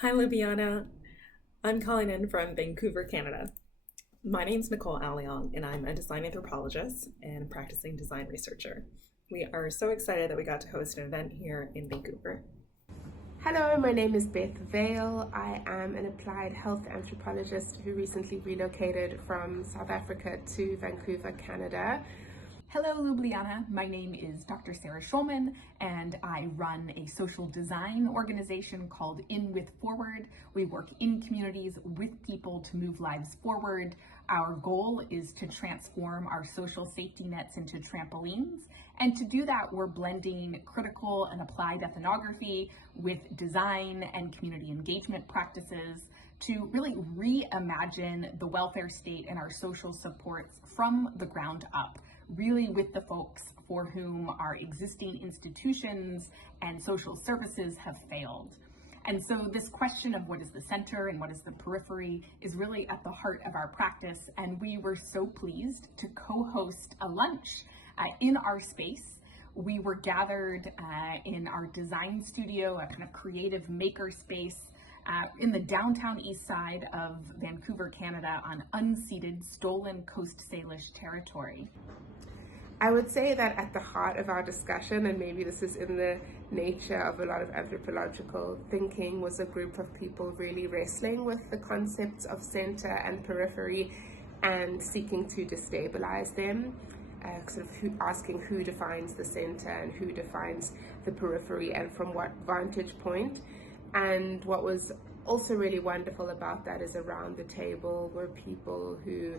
Hi, Ljubljana. I'm calling in from Vancouver, Canada. My name's Nicole Aleong, and I'm a design anthropologist and practicing design researcher. We are so excited that we got to host an event here in Vancouver. Hello, my name is Beth Vale. I am an applied health anthropologist who recently relocated from South Africa to Vancouver, Canada. Hello, Ljubljana. My name is Dr. Sarah Schulman, and I run a social design organization called In With Forward. We work in communities with people to move lives forward. Our goal is to transform our social safety nets into trampolines. And to do that, we're blending critical and applied ethnography with design and community engagement practices to really reimagine the welfare state and our social supports from the ground up, really with the folks for whom our existing institutions and social services have failed. And so this question of what is the center and what is the periphery is really at the heart of our practice. And we were so pleased to co-host a lunch in our space. We were gathered in our design studio, a kind of creative maker space in the downtown east side of Vancouver, Canada, on unceded, stolen Coast Salish territory. I would say that at the heart of our discussion, and maybe this is in the nature of a lot of anthropological thinking, was a group of people really wrestling with the concepts of center and periphery and seeking to destabilize them, asking who defines the center and who defines the periphery and from what vantage point. And what was also really wonderful about that is around the table were people who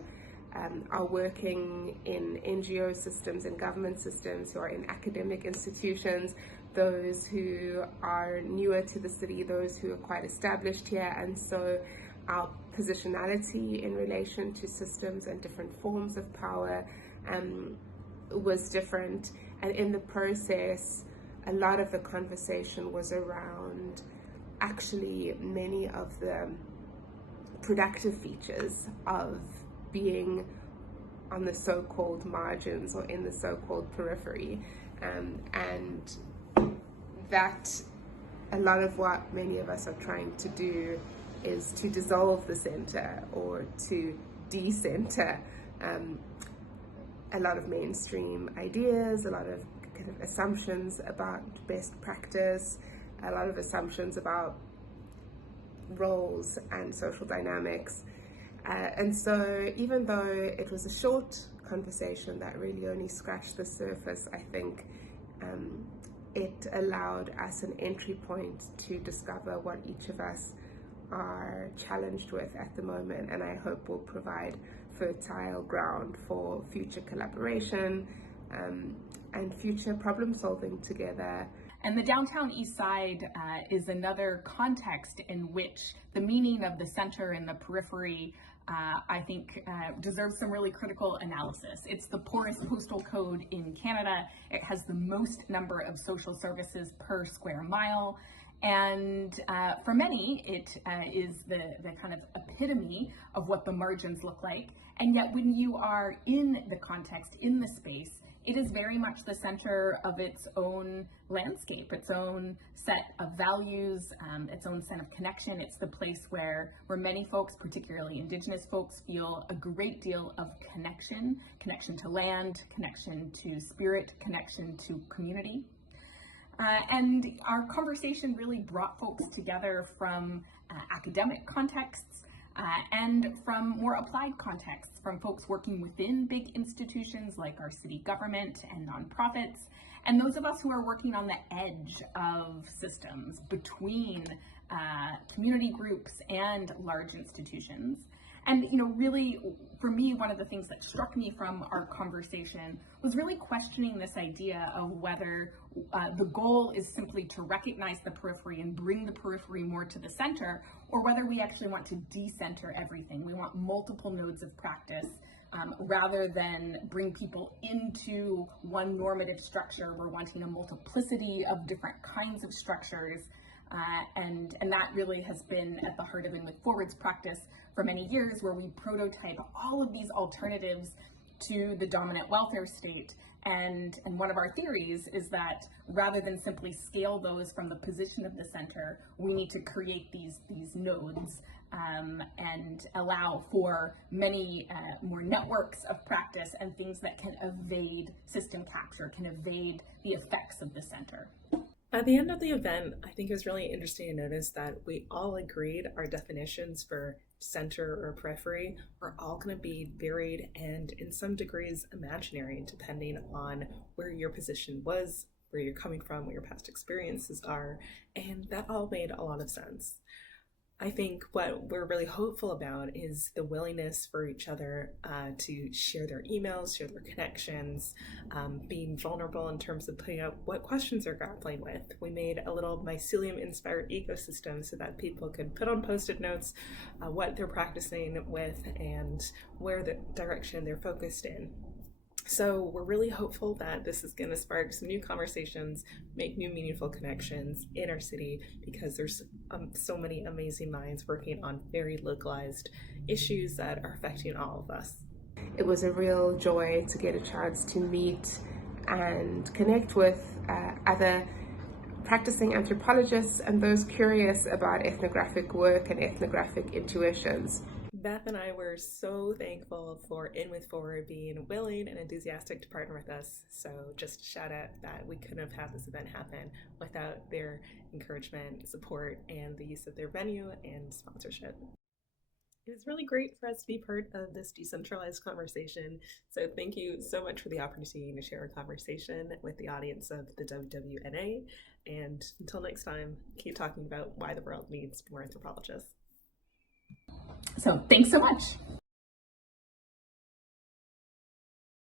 are working in NGO systems and government systems, who are in academic institutions, those who are newer to the city, those who are quite established here. And so our positionality in relation to systems and different forms of power was different. And in the process, a lot of the conversation was around actually many of the productive features of being on the so-called margins or in the so-called periphery, and that a lot of what many of us are trying to do is to dissolve the center or to decenter a lot of mainstream ideas, a lot of kind of assumptions about best practice, a lot of assumptions about roles and social dynamics. And so even though it was a short conversation that really only scratched the surface, I think it allowed us an entry point to discover what each of us are challenged with at the moment, and I hope will provide fertile ground for future collaboration and future problem solving together. And the downtown east side is another context in which the meaning of the center and the periphery, I think, deserves some really critical analysis. It's the poorest postal code in Canada. It has the most number of social services per square mile. And for many, it is the kind of epitome of what the margins look like. And yet when you are in the context, in the space, it is very much the center of its own landscape, its own set of values, its own set of connection. It's the place where many folks, particularly Indigenous folks, feel a great deal of connection to land, connection to spirit, connection to community. And our conversation really brought folks together from academic contexts and from more applied contexts, from folks working within big institutions like our city government and nonprofits, and those of us who are working on the edge of systems between community groups and large institutions. And, really, for me, one of the things that struck me from our conversation was really questioning this idea of whether the goal is simply to recognize the periphery and bring the periphery more to the center, or whether we actually want to decenter everything. We want multiple nodes of practice rather than bring people into one normative structure. We're wanting a multiplicity of different kinds of structures. And that really has been at the heart of In With Forward's practice for many years, where we prototype all of these alternatives to the dominant welfare state And one of our theories is that rather than simply scale those from the position of the center, we need to create these nodes and allow for many more networks of practice and things that can evade system capture, can evade the effects of the center. At the end of the event, I think it was really interesting to notice that we all agreed our definitions for center or periphery are all going to be varied and in some degrees imaginary, depending on where your position was, where you're coming from, what your past experiences are, and that all made a lot of sense. I think what we're really hopeful about is the willingness for each other to share their emails, share their connections, being vulnerable in terms of putting out what questions they're grappling with. We made a little mycelium-inspired ecosystem so that people could put on post-it notes what they're practicing with and where the direction they're focused in. So we're really hopeful that this is going to spark some new conversations, make new meaningful connections in our city, because there's so many amazing minds working on very localized issues that are affecting all of us. It was a real joy to get a chance to meet and connect with other practicing anthropologists and those curious about ethnographic work and ethnographic intuitions. Beth and I were so thankful for In With Forward being willing and enthusiastic to partner with us. So just shout out that we couldn't have had this event happen without their encouragement, support, and the use of their venue and sponsorship. It was really great for us to be part of this decentralized conversation. So thank you so much for the opportunity to share a conversation with the audience of the WWNA. And until next time, keep talking about why the world needs more anthropologists. So thanks so much.